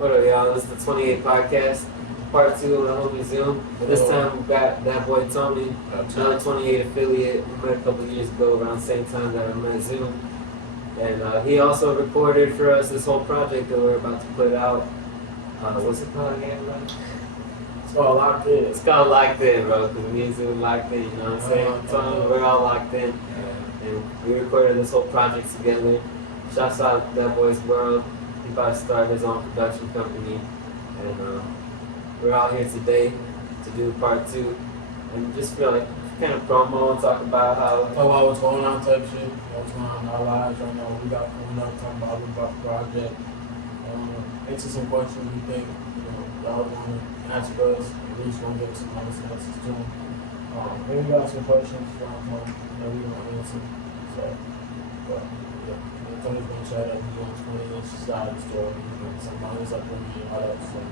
What up, y'all? This is the 28 podcast, part 2 on the homie Zoom. This time we got that boy Tony, another 28 affiliate. We met a couple of years ago around the same time that I met Zoom. And he also recorded for us this whole project that we're about to put out. What's it called again, bro? It's called Locked In. It's called Locked In, bro, because me and Zoom locked in, you know what I'm saying? Tony, we're all locked in. And we recorded this whole project together. Shouts out That Boy's World. He about to start his own production company, and we're out here today to do part 2, and just feel like kind of promo and talk about how. Talk about what's going on type shit. What's going on in our lives right now. We got coming up, talking about the project. Answer some questions we think y'all want to answer us. At least want to get some honest answers to them. Maybe we got some questions from that we want to answer. So, but yeah. Tony's gonna try that he's on 20-inch side of the store, some lines up on me and all that stuff.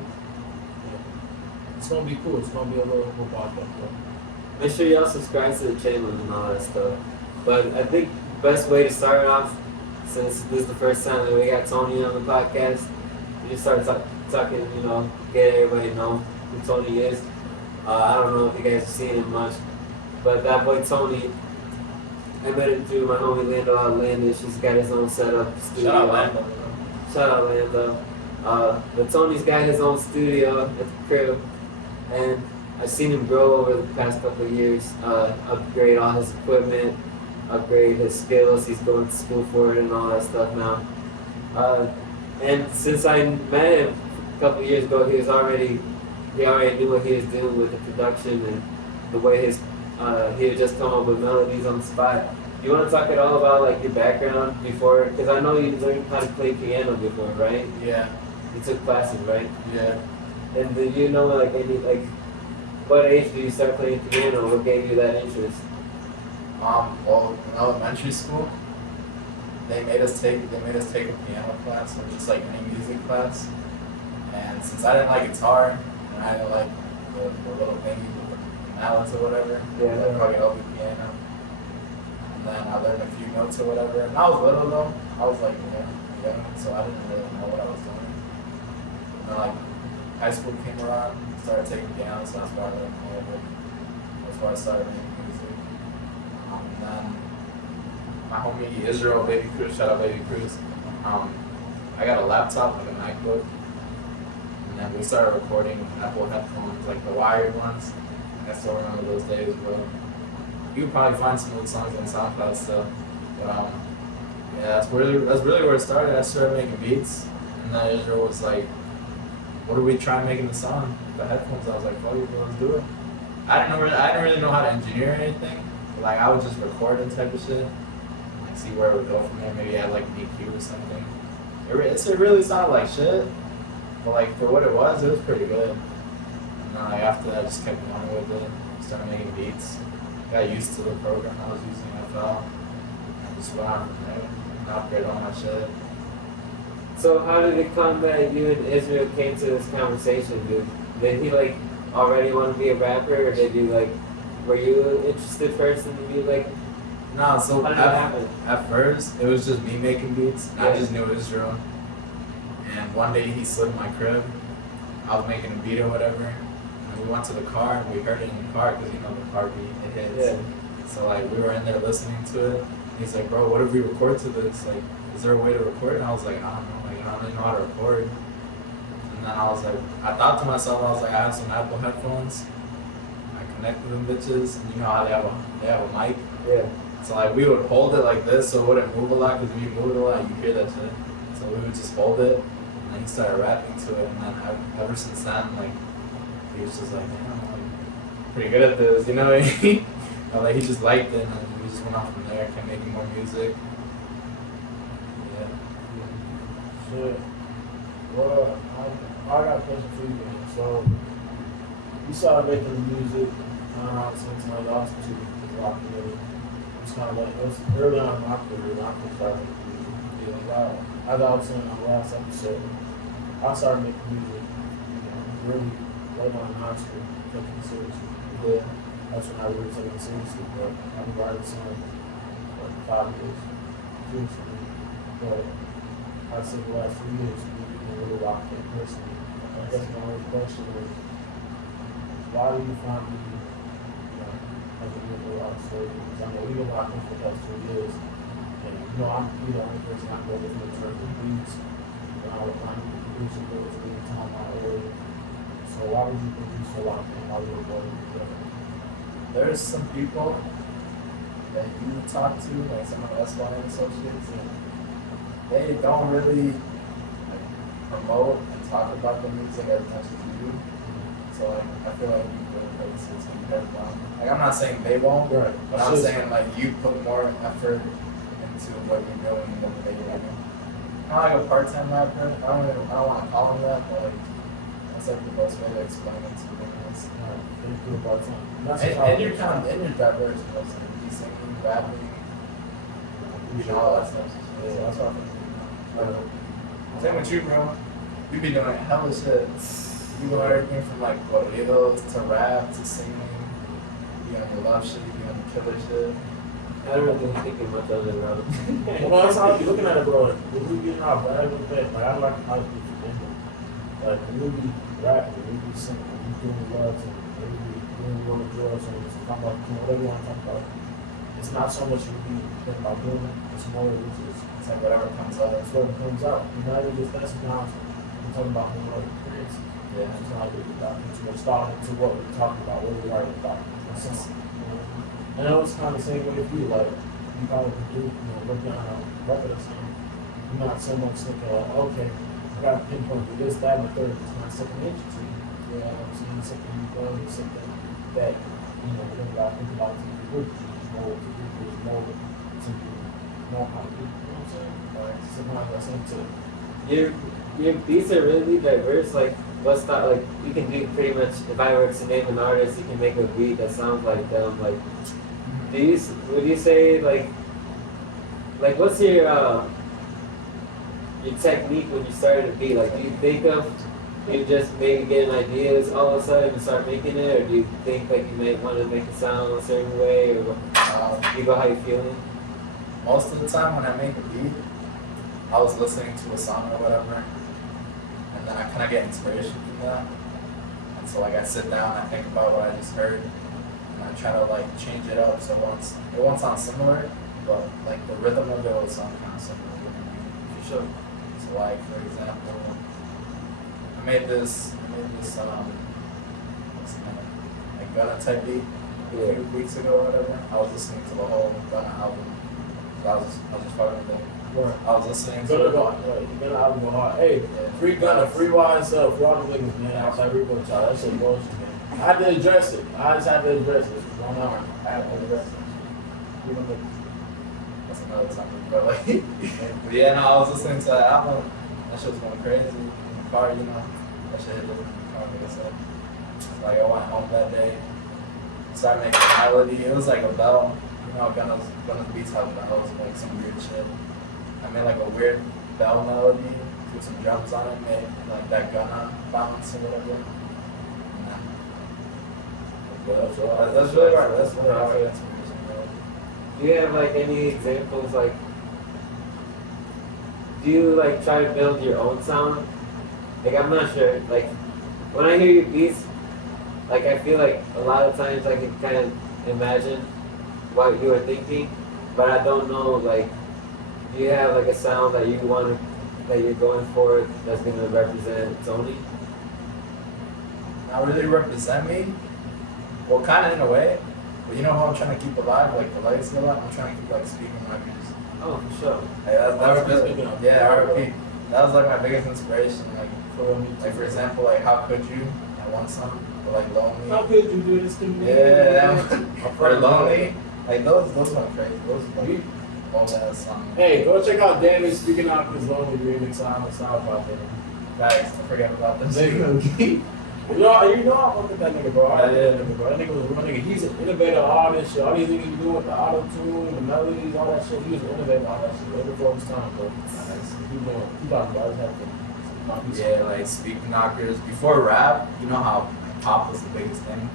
Yeah. It's gonna be cool. It's gonna be a little cool podcast, bro. Make sure y'all subscribe to the channel and all that stuff. But I think the best way to start off, since this is the first time that we got Tony on the podcast, we just start talking, get everybody know who Tony is. I don't know if you guys have seen him much, but that boy Tony, I met him through my homie Lando Outlandish. He's got his own setup studio. Shout out Lando. But Tony's got his own studio at the crib, and I've seen him grow over the past couple of years, upgrade all his equipment, upgrade his skills. He's going to school for it and all that stuff now. And since I met him a couple of years ago, he already knew what he was doing with the production and the way he would just come up with melodies on the spot. You want to talk at all about like your background before? Because I know you learned how to play piano before, right? Yeah. You took classes, right? Yeah. And did you know what age did you start playing piano? What gave you that interest? Well, in elementary school, they made us take a piano class, or just like any music class. And since I didn't like guitar, and I didn't like the little thingy with the mallets or whatever, I probably helped the piano. And then I learned a few notes or whatever. And I was little though. I was like, young, so I didn't really know what I was doing. And then like high school came around, started taking piano, so that's why I learned more of it. That's why I started making music. And then my homie Israel, Baby Cruz, shout out Baby Cruz. I got a laptop, like a MacBook, and then we started recording Apple headphones, like the wired ones. I still remember those days, bro. You could probably find some old songs on SoundCloud still. But yeah, that's really where it started. I started making beats, and then Israel was like, "What are we trying making the song?" The headphones. I was like, "Fuck it, let's do it." I didn't really know how to engineer anything. But, like I would just record and type of shit, like see where it would go from there. Maybe add like an EQ or something. It really sounded like shit, but like for what it was pretty good. And then like after that, I just kept going with it. Started making beats. Got used to the program I was using, FL. And just went on from there and upgrade all my shit. So how did it come that you and Israel came to this conversation, dude? Did he already want to be a rapper, or did you were you interested first in the music? No, so how did that happen? At first, it was just me making beats. And I just knew Israel. And one day he slid in my crib. I was making a beat or whatever. And we went to the car and we heard it in the car because the car beat, it hits. Yeah. So we were in there listening to it. He's like, "Bro, what if we record to this? Like, is there a way to record it?" And I was like, "I don't know. I don't really know how to record." And then I was like, I thought to myself, I was like, I have some Apple headphones. I connected them bitches, and you know how they have a mic. Yeah. So we would hold it like this so it wouldn't move a lot, because if you move it a lot, you hear that shit. So we would just hold it, and then he started rapping to it, and then ever since then, he was just like, "Damn, I'm pretty good at this," you know what I mean? He just liked it, and then we just went on from there, kept making more music. Yeah. Shit. Well, I got a question for you, man. So, you started making the music around the same time I was to rock together. It's kind of it was early on in my career when I first started making music. Yeah, as I was saying on the last episode, I started making music, really right on in high school, taking it seriously. Yeah. That's when I really took it seriously, but I've been writing songs for 5 years, seriously. But I'd say the last 3 years, really lock in personally. I guess my only question is, why do you find me, like a little out of story? Because I know we've been locked in for the past 2 years, and I'm the only person I go with in terms of beats, and I would find you producing those every time I order. So why would you produce so locked in? How would you go together? There's some people that you talk to, like some of the SYN associates, and they don't really like, promote and talk about the music as much as you do. So like, I feel like you really focus on compared to them. Like I'm not saying they won't, Right. but I'm saying like you put more effort into what you're doing than they do. I'm not like a part-time rapper. I don't want to call him that, but like that's like the best way to explain it to them. They do it part-time. And you're kind of diverse, you know, so you singing, rapping, all that stuff. Yeah, that's what I think. Same with you, bro. You be doing hella shit. You do everything from like corridos to rap to singing. You on your love shit, you on the killer shit. I don't really think much of it, bro. Well, that's how you're looking at it, bro. When we getting our bag with that, like I like how you do it. Like when we be rapping, when we be singing, when we doing love, and when we want to drugs, and we talk about whatever you want to talk about. It's not so much you be thinking about doing it. It's more of just It's like whatever comes out. that's what comes out. You're not even just dancing down. We're talking about more like experience. Yeah. It's not really about into what's starting to what we're talking about, what we're writing about. That's all. And I was kind of the same way with you, like, you probably do, look down on record or something. You're not so much thinking, okay, I got to pinpoint to this, that, and the third. It's not second nature to you. You know what I'm saying? Something you've done, something that, you got to think about to be good. There's more to do, there's more to know how to do. You know what I'm saying? Like, sometimes that's into Your beats are really diverse. Like, what's that? Like, you can do pretty much. If I were to name an artist, you can make a beat that sounds like them. Like, would you say like what's your technique when you start a beat? Like, do you think of you just maybe getting ideas all of a sudden and start making it, or do you think like you may want to make it sound a certain way, or you go how you feeling? Most of the time when I make a beat, I was listening to a song or whatever, and then I kind of get inspiration from that. And so like I sit down, I think about what I just heard, and I try to like change it up so it won't sound similar, but like the rhythm of it will sound kind of similar. You know what I mean? For sure. So like for example, I made this what's the name? Like Gunna type beat a few weeks ago or whatever. I was listening to the whole Gunna album. So I was just fucking with it. I was listening to Gunna album go hard. Hey, free Gunna, free YSL, free all the niggas, man. Outside Rico, y'all. That shit bullshit, man. I had to address it. I just had to address it. It's going on. I had to address it. That's another topic, but like, but yeah, no, I was listening to that album. That shit was going crazy in the car, you know. That shit hit the car, like I said. Like I went home that day, started making a melody. It was like a bell. You know, Gunna's beats have bells, like some weird shit. I made like a weird bell melody, put some drums on it, made like that Gunna bounce or whatever. And that's really hard. That's really hard. Do you have like any examples? Like, do you like try to build your own sound? Like, I'm not sure. Like, when I hear your beats, like I feel like a lot of times I can kind of imagine what you were thinking, but I don't know. Like, do you have like a sound that that you're going for that's gonna represent Tony? Not really represent me. Well, kind of in a way. But you know how I'm trying to keep alive, like the legacy a lot? I'm trying to keep like speaking records. Oh, for sure. RP. That was like my biggest inspiration. Like for example, like How Could You? That one song. Or like Lonely. How could you do this to me? Yeah, or Lonely. Like those went crazy. Those like old ass songs. Hey, go check out Danny Speaking Out His Lonely remix on SoundCloud. Guys, I forgot about this. You know I fuck with that nigga, bro. I did that nigga, bro. That nigga was a real nigga. He's an innovator, all this shit. All these niggas do with the auto-tune, the melodies, all that shit. He was an innovator, all that shit. Right before his time, bro. He got about his Yeah, like Speak Knockers. Before rap, you know how pop was the biggest thing?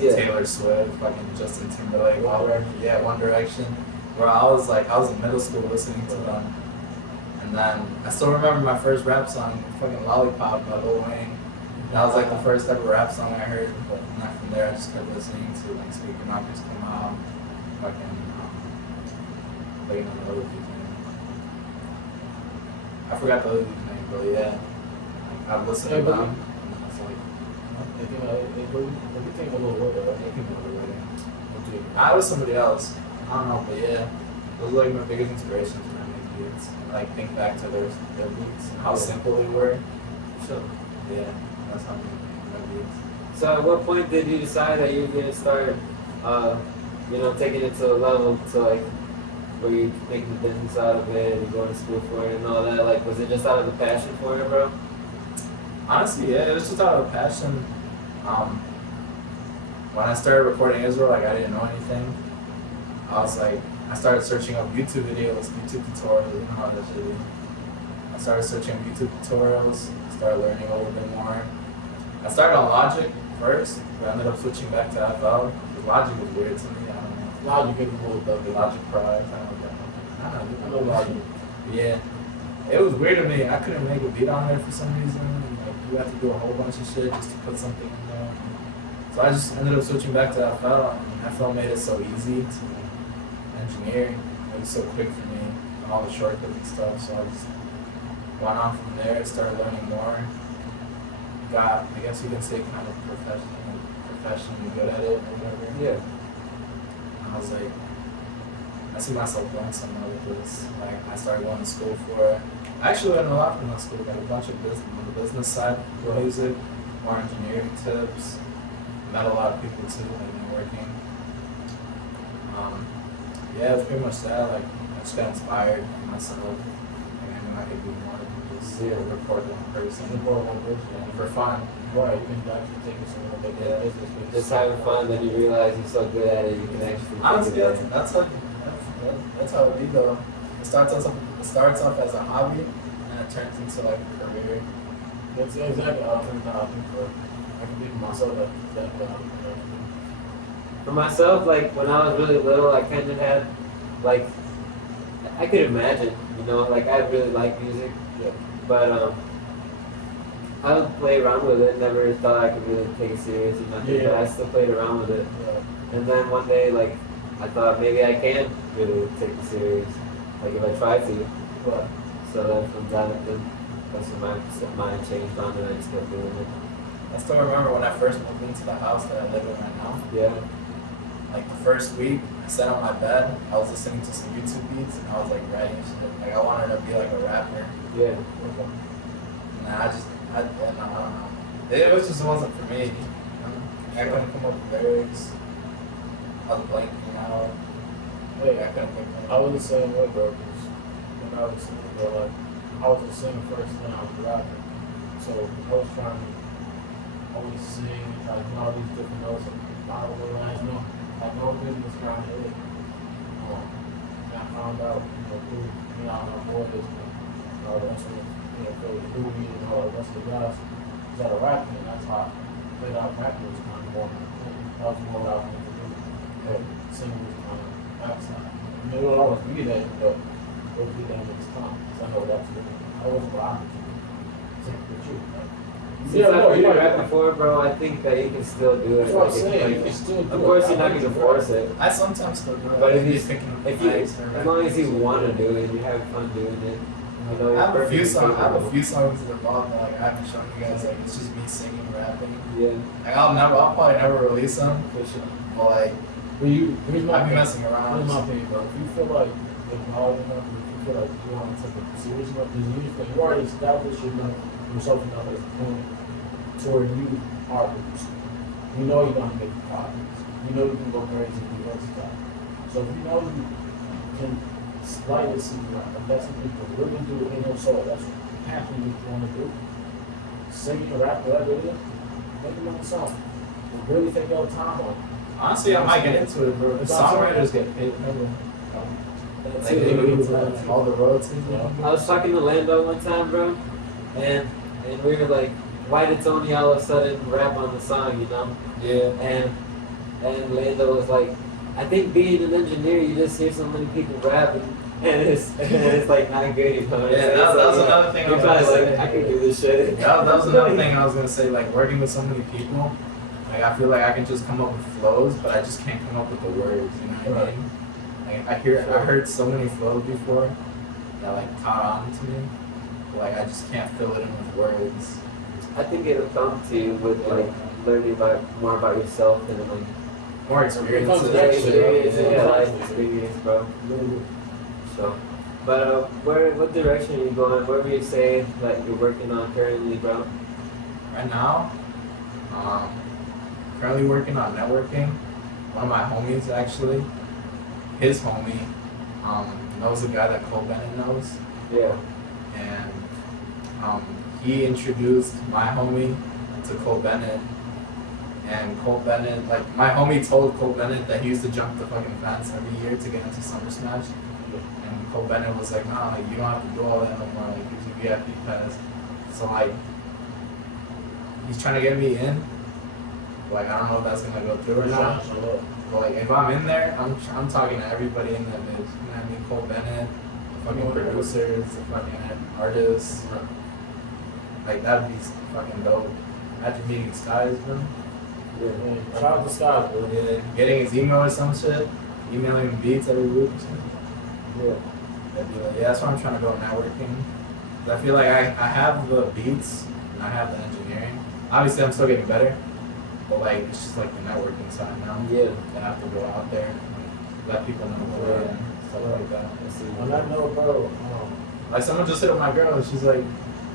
Yeah. Taylor Swift, fucking Justin Timberlake, One Direction. One Direction. Where I was in middle school listening to them. And And then I still remember my first rap song, fucking Lollipop by Lil Wayne. That was like the first ever rap song I heard, but then from there I just kept listening to like Speaking Up just come out, fucking playing on the other dude's name. I forgot the other dude's name, but yeah, like, I've listened to them. And it's like, It became a little weird. I think people were waiting. I was somebody else. I don't know, but yeah, those are like my biggest inspirations when I make beats. And like think back to their beats and how simple they were. So, Yeah, that's how I make my beats. so at what point did you decide that you were gonna start, taking it to a level to like where you making the business out of it and going to school for it and all that? Like, was it just out of the passion for it, bro? Honestly, yeah, it was just out of passion. When I started recording Israel, like I didn't know anything. I started searching up YouTube videos, YouTube tutorials, you know how that shit is. I started searching YouTube tutorials, started learning a little bit more. I started on Logic first, but I ended up switching back to FL. Because Logic was weird to me, I don't know. Logic is a little bit Logic Pride, I know Logic. Yeah. It was weird to me. I couldn't make a beat on there for some reason. Like you have to do a whole bunch of shit just to put something in there. So I just ended up switching back to FL, and FL made it so easy to engineer. It was so quick for me, and all the shortcuts and stuff. So I just went on from there, started learning more. Got, I guess you can say, kind of professionally good at it or whatever. Yeah. And I was like, I see myself doing something with this. Like, I started going to school for it. I actually learned a lot from that school. Got a bunch of business on the business side for music, more engineering tips. Met a lot of people too, like networking. Yeah, it's pretty much that. Like, I just got inspired myself, and I knew I could do more than just record one person. And for fun. Right, you can actually take it somewhere big business. Just having fun, then you realize you're so good at it, you can actually. Honestly, take it that's how it be though. It starts off as a hobby, and it turns into like a career. That's exactly how I think I can be for myself that For myself, like when I was really little, I kind of had, like, I could imagine, like I really like music, yeah. but I would play around with it. Never thought I could really take it serious or nothing, but I still played around with it. Yeah. And then one day, like, I thought maybe I can really take it serious, like if I try to. But So then from that, that's when my mind changed on it. I just kept doing it. I still remember when I first moved into the house that I live in right now. Yeah. Like the first week, I sat on my bed, I was listening to some YouTube beats, and I was like writing shit. Like I wanted to be like a rapper. Yeah. And I don't know. It wasn't for me. I couldn't come up with lyrics. I was blanking out. hey, I couldn't think of I was the same way, bro. 'Cause when I was singing, bro, like I was a singer first, then I was a rapper. So I was trying to always sing, try to do all these different notes, and follow the lines. I know business trying to hit. And I found out, who, I'm on board this, all the rest of it, Philly Louis and all the rest of the guys that are rapping, and that's how I played out rapping was kind of more my thing. That was more what I wanted to do. But singing was kind of outside. I mean, it would always be that, but it would be that next time. Because I know that's what I wasn't what I could sing with you. Since I've been rap before, bro, I think that you can still do it. That's what I'm Like, saying. like, You can still do it. of course, you're not going to force it. I sometimes still do it. But Maybe if you, nights or as long as you rapping. want to do it, you have fun doing it. I have a few songs that are involved that like I haven't shown you guys. Like it's just me singing, rapping. Yeah. Like I'll probably never release them. For sure. But like But here's my I've been opinion. messing around. Here's my opinion, bro. If you feel like you're hard enough, if you feel like you want to take it serious enough, because you already established yourself enough as a point to where you are producing. You know you're gonna make progress. You know you can go crazy if you want to stop. So if you know you can slightly see right, but that's what people really do in your soul. That's what passion you want to do. Sing and rap, whatever it is, make another song. And really take your time on it. Honestly, I might get into it, bro. The songwriters get paid. That's Like they it. get all the royalties. I was talking to Lando one time, bro, and we were like, why did Tony all of a sudden rap on the song, Yeah. And Lando was like, I think being an engineer, you just hear so many people rap, and it's like not good, you know. Yeah, that was another thing I You're was probably gonna like, say. I can do this shit. That was another thing I was gonna say. Like working with so many people, like I feel like I can just come up with flows, but I just can't come up with the words. You know what I mean? Like I heard so many flows before that like caught on to me, but like I just can't fill it in with words. I think it'll come to you with like learning more about yourself and like More experiences. It comes yeah, naturally. experience, yeah, life experience, bro. So, but what direction are you going? What were you saying that you're working on currently, bro? Right now, currently working on networking. One of my homies actually, his homie, knows a guy that Cole Bennett knows, Yeah. and he introduced my homie to Cole Bennett. And Cole Bennett, like my homie told Cole Bennett that he used to jump the fucking fence every year to get into Summer Smash. And Cole Bennett was like, nah, like, you don't have to do all that no more, like gives you VIP pass. So like he's trying to get me in. Like I don't know if that's gonna go through or not. But like if I'm in there, I'm talking to everybody in that bitch. You know what I mean? Cole Bennett, the fucking producers, the fucking artists. Like that'd be fucking dope. Imagine meeting Skies, bro. Yeah. Shout out to Scott, bro. Yeah, getting his email or some shit, emailing him beats every week. Yeah. That'd be like, yeah, that's why I'm trying to go networking. 'Cause I feel like I have the beats and I have the engineering. Obviously, I'm still getting better, but like it's just like the networking side now. Yeah. I have to go out there and let people know what I am, stuff like that. On that note, bro, Like someone just hit up my girl, and she's like,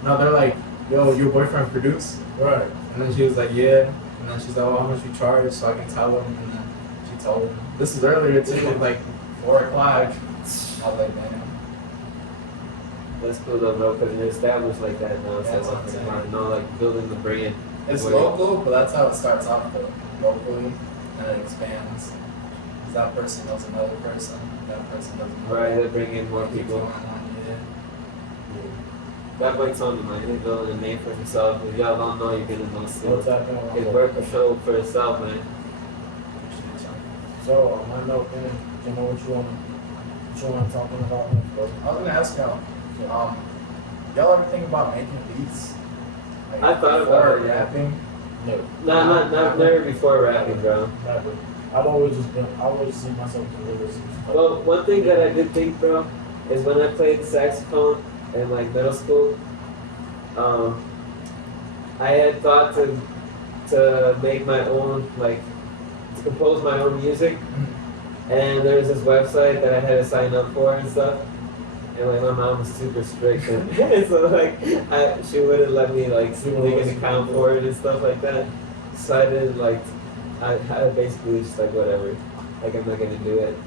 no, they're like, yo, your boyfriend produce? right. And then she was like, yeah. And then she's like, oh, how much you charge? So I can tell them. And then she told them. This is earlier too, like 4 o'clock. I was like, man. That's cool though, bro, because you're established like that now. Yeah, that's So what I'm it's saying. not, no, like building the brand. It's Where- local, but that's how it starts off though. Locally, and it expands. 'Cause that person knows another person. That person knows another. Right, they bring in more Keep people. going on, yeah. ThatBoyTony, man, he's building a name for himself. If y'all don't know, you're gonna know soon. What's that going His on? work will show for itself, man. Appreciate y'all. So, on that note, man, you know what you want talking about next, bro? I was gonna ask y'all, y'all ever think about making beats? Like, I thought before about it, yeah. rapping. No. Never before rapping, bro. Never. I've always seen myself as a lyricist. Well, one thing that I did think, bro, is when I played saxophone in like middle school, I had thought to make my own, like, to compose my own music. And there was this website that I had to sign up for and stuff. And like my mom was super strict, and so like she wouldn't let me like make an account for it and stuff like that. So I didn't like, I basically just like whatever, like I'm not gonna do it.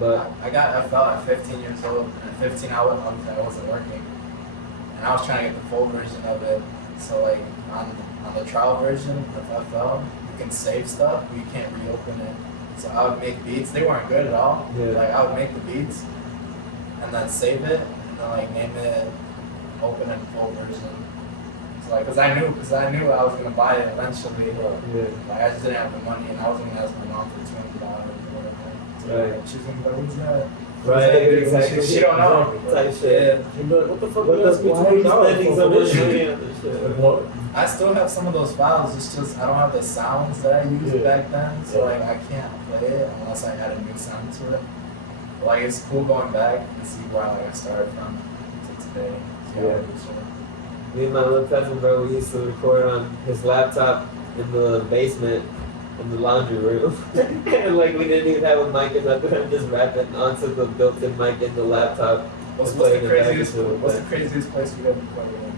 But I felt at 15 years old, and at 15 I wasn't working, and I was trying to get the full version of it. So like on the trial version of FL, you can save stuff, but you can't reopen it. So I would make beats. They weren't good at all. Yeah. Like I would make the beats, and then save it, and then like name it open and full version. So like, cause I knew I was gonna buy it eventually. yeah, Like I just didn't have the money, and I was gonna ask my mom for $20 or whatever. So Right. she's gonna be like, "Who's that?" right, exactly. She don't know. Type shit. You'd be like, what the fuck What you the asking me why are you $20 spending for so much this money shit? on this shit? Like, what? I still have some of those files. It's just I don't have the sounds that I used Yeah. back then, so Yeah. like I can't play it unless I add a new sound to it. But, like it's cool going back and see where like I started from to today. See how I Yeah. do shit. Me and my little cousin, bro, we used to record on his laptop in the basement in the laundry room. And like we didn't even have a mic or nothing. I'm just rapping onto the built-in mic in the laptop. What's Playing the the craziest? back into What's it. the craziest place you ever played in?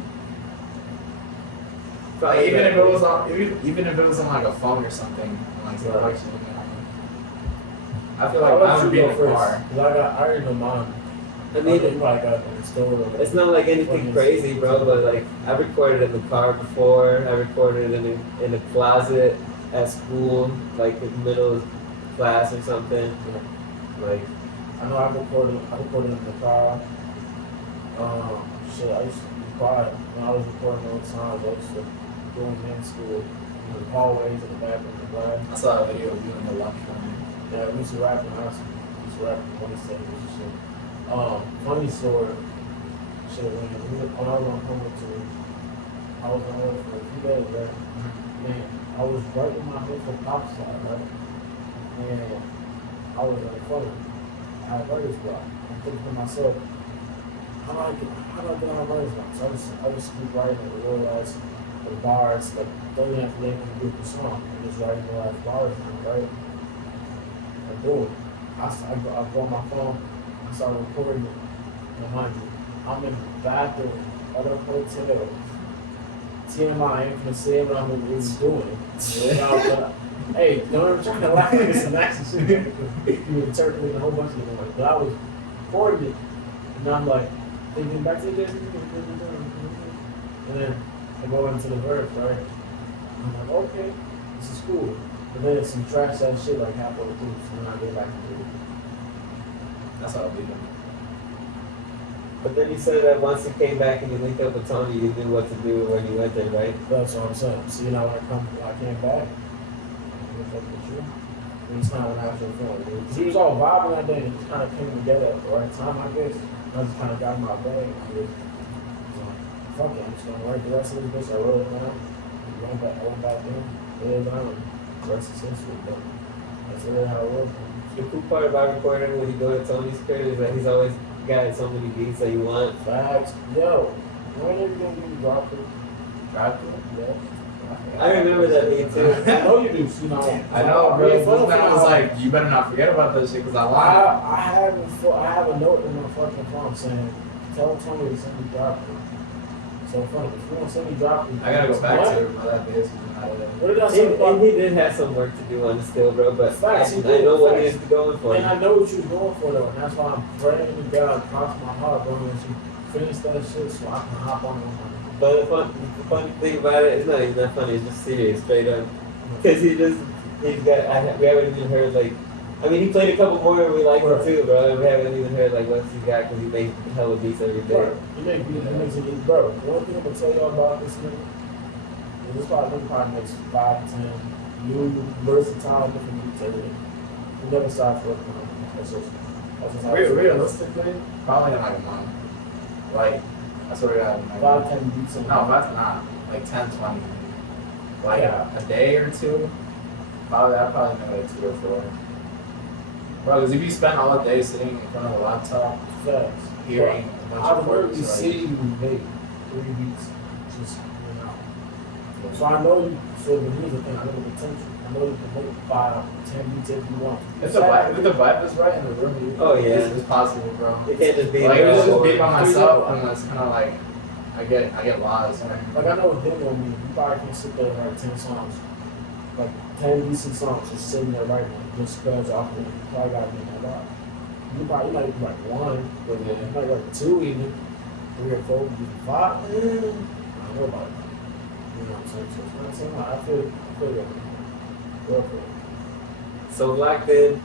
Probably Like, even that. if it was on, even if it was on like a phone or something, like so Right. actually, I feel I'll like let I would you be go in the first, car. 'cause I already know mine. I You mean, probably got it in the store. it's not like anything crazy, bro. But like I recorded in the car before. I recorded in a closet at school, like in middle class or something. Like I know I recorded in the car. Shit, I used to be quiet when I was recording all the time. I used to go in school, in the hallways, in the bathroom, in the class. I saw a video of you in the lunchroom. Yeah, we used to rap in high school. We used to rap in 27 and shit. Funny story. Shit, when I was on home too, I was on home for a few days, right? And I was right in my head for pop star, right? And I was like, funny. I had writer's block. I'm thinking to myself, how do I get on writer's block? So I just keep writing and realize the bars, like, don't even have to let me do the song. I'm just writing the last bars, right? And boom. I go on my phone, I start recording it. And mind you, I'm in the bathroom of the hotel. TMI, I ain't gonna say what I'm really doing. Hey, don't ever try to laugh at this and action shit. You interpreting a whole bunch of things. But I was recording it, and I'm like, thinking back to this, and then I go into the verse, right? I'm like, okay, this is cool. But then it's some trash ass shit like halfway through, so then I get back to it. That's how I be doing. But then you said that once you came back and you linked up with Tony, you knew what to do when you went there, right? That's what I'm saying. See, you know, when I came back, I looked up with you. And it's not an actual film. Because he was all vibing that day and it just kind of came together at the right time, I guess. And I just kind of got in my bag. And I was like, fuck it, I'm just going to write the rest of this bitch. I wrote it down. I went back in, wrote it down, and the rest is history. But that's really how it was. The cool part about recording when you go to Tony's crib is that he's always got so many beats that you want. Facts. Yo, when are you going to be dropping? Dropping? Yeah. I remember that beat too. I know you do, you know. I know, bro. Being This funny, man was like, you better not forget about that shit because I lied. I have a note in my fucking phone saying, tell Tony to send me drop it. So funny, if you want to send me drop it, I gotta go back to it, bro. That bass was not what did I say about And he did have some work to do on the still, bro, but Facts, he I did, know what facts. he's going for. And I know what you was going for though, and that's why I'm praying to God across my heart, bro, that you finish that shit so I can hop on it. But the funny thing about it, it's not even that funny, it's just serious, straight up. Because we haven't even heard, like, I mean, he played a couple more and we like him too, bro. We haven't even heard, like, what he got because he makes hella beats every day. Right. He makes it, bro. One thing I'm gonna tell y'all about this nigga, is this probably makes 5 to 10 new, versatile, different beats every day. He never stops working on it. That's just how it's Realistically, probably in like a month. Like, I swear to God, like, 5, 10 beats in a no, month. that's not. Like 10, 20. Like Yeah. a day or two. I'd probably know like 2 or 4. Bro, because if you spend all day sitting in front of a laptop, Facts. hearing a bunch I of literally words, see like, you make 3 beats, just, you know. So I know you, so here's the thing, I know the potential. I know you can make 5, 10 beats if you want. if the vibe is right in the room, Oh, yeah. it's possible, bro. It can't just be Like, there it was just all be by morning. myself, and it's kind of like, I get lost. Like I know with him on me, you probably can sit there and write 10 songs. Like 10 decent songs just sitting there writing just because off of it. You probably gotta get that out. You might write 1, but Yeah. you might write 2 even, 3 or 4, maybe 5. I don't know about it. You know what I'm saying? So it's not saying I feel that. Real quick. So Locked In,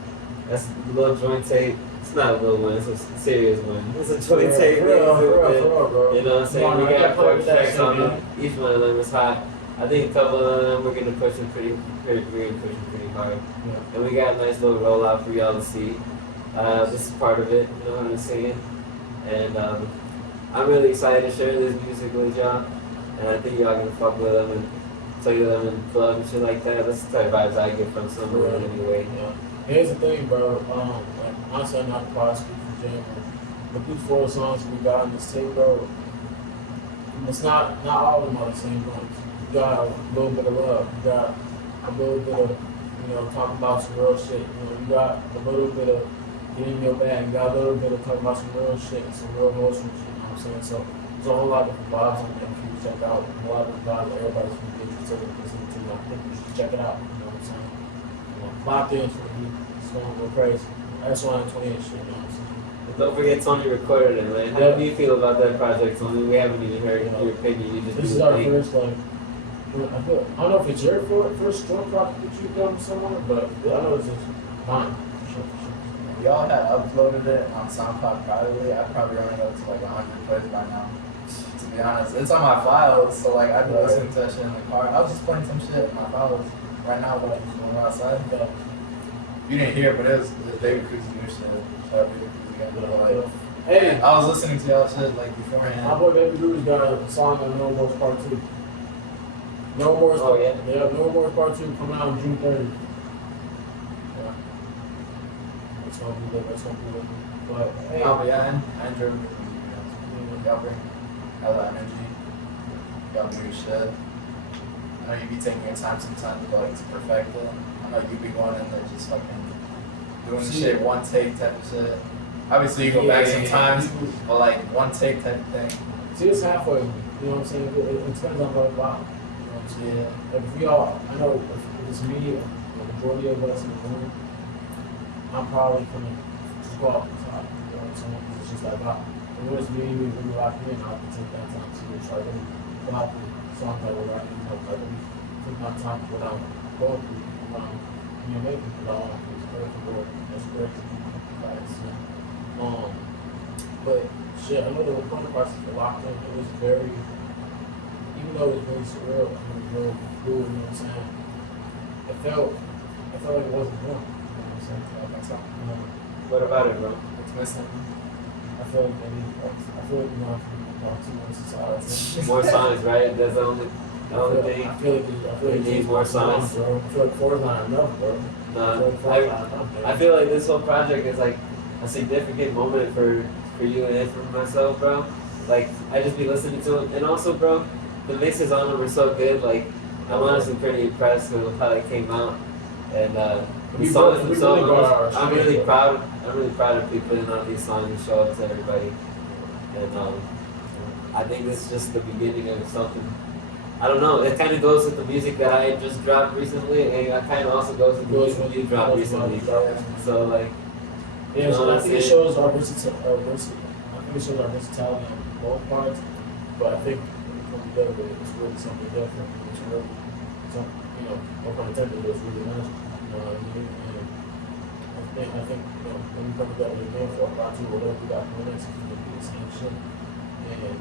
that's a little joint tape. It's not a little one, it's a serious one. It's a joint tape. For real, man. bro. You know what I'm saying? Come on, We I got gotta 4 put that tracks shit, on man. them. Each one of them is hot. I think a couple of them we're gonna push them pretty hard. Yeah. And we got a nice little rollout for y'all to see. This is part of it, you know what I'm saying? And I'm really excited to share this music with y'all. And I think y'all gonna fuck with them and play them in club and shit like that. That's the type of vibes I get from someone anyway. Yeah. Here's the thing, bro. Like, honestly, I'm not the boss speaking for Jam, but these 4 songs we got on this tape, bro, it's not all of them are the same ones. You got a little bit of love. You got a little bit of, talking about some real shit. You got a little bit of getting your bag. You got a little bit of talking about some real shit, some real emotional shit. You know what I'm saying? So there's a whole lot of different vibes on there for you to check out. A lot of different vibes that everybody's going to be interested in listening to. I think you should check it out. You know what I'm saying? Locked In for me. It's going to go crazy. That's why I'm 28 shit. You know what I'm saying? And don't forget Tony recorded it, man. How do you feel about that project, Tony? We haven't even heard your opinion. You just This do is the our thing. first, like, I don't know if it's your first joint project that you've done somewhere, but I know it's just mine. For sure. if y'all had uploaded it on SoundCloud privately, I'd probably run it up to like 100 plays by now. To be honest, it's on my files, so like I'd be listening to that shit in the car. I was just playing some shit in my files right now, but when we're outside. You didn't hear it, but it was David Cruz's new shit. Shout out David Cruz again. But like, Hey, I was listening to y'all shit like my beforehand. boy Baby Lou's got a song on No Remorse Part 2. No Remorse. Oh, yeah? Yeah, No Remorse Part 2 coming out on June 30th. Yeah. That's gonna be lit. That's gonna be lit. But hey, Oh, but yeah, I enjoyed it. Y'all bring hella energy. Y'all do your shit. I know you be taking your time sometimes to like to perfect it. I know you be going in there just fucking doing the shit one take type of shit. Obviously you go back sometimes, but like one take type of thing. see, it's halfway. You know what I'm saying? It depends on what about. You know what I'm saying? Like if we all, I know if it's me, the majority of us in the room, I'm probably gonna just go out the top. You know what I'm saying? It's just like, wow. If it was me, we really locked in, I would take that time to try to go out the song that we're writing, you know, like we take my time without going through, you know, making it all. It's perfect, or that's great. Right, so, but shit, I know the recording process for locked in, it was very, even though it was really surreal, it was real cool, you know what I'm saying? I felt like it wasn't done, you know what I'm saying? Like, that's how, What about it, bro? What's missing? I feel like they need, I feel like, you know, about 2 months to solid. More songs, right? That's the only thing. I feel like It needs more songs. bro. I feel like 4 is not enough, bro. I feel like this whole project is like a significant moment for you and for myself, bro. Like I just be listening to it, and also, bro, the mixes on them were so good. Like I'm honestly pretty impressed with how they came out, and the songs themselves. I'm really proud. I'm really proud of people putting out these songs and show it to everybody. And I think this is just the beginning of something. I don't know. It kind of goes with the music that I just dropped recently, and it kind of also goes with the music you dropped recently. So like, yeah, so I think it shows our versatility. I think it shows our versatility on both parts. But I think when it comes together, it's really something different. It's really something, you know, no pun intended, but it's really nice. You know what I mean? And I think, you know, when we come together again for a project or whatever we got going next, it's gonna be the same shit. And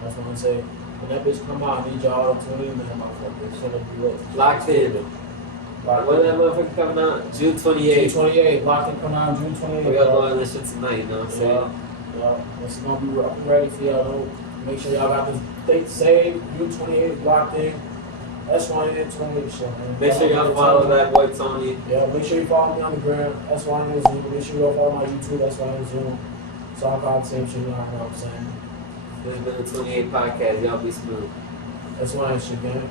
that's what I'm saying. When that bitch come out, I need y'all to tune in, man, motherfucker. It's gonna be lit. locked in. When that motherfucker coming out? June 28th. June 28th. Locked in coming out June 28th. We all going this shit tonight, you know what I'm saying? Yeah. It's gonna be up and ready for y'all. Don't make sure y'all got this date saved. June 28th, locked in. SYN 28 shit, man. Make sure y'all follow that boy Tony. Yeah, make sure you follow me on the gram. SYN Zoom. Make sure you follow my YouTube. SYN Zoom. SoundCloud, same shit. You know what I'm saying? This has been the 28 podcast. Y'all be smooth. SYN shit, man.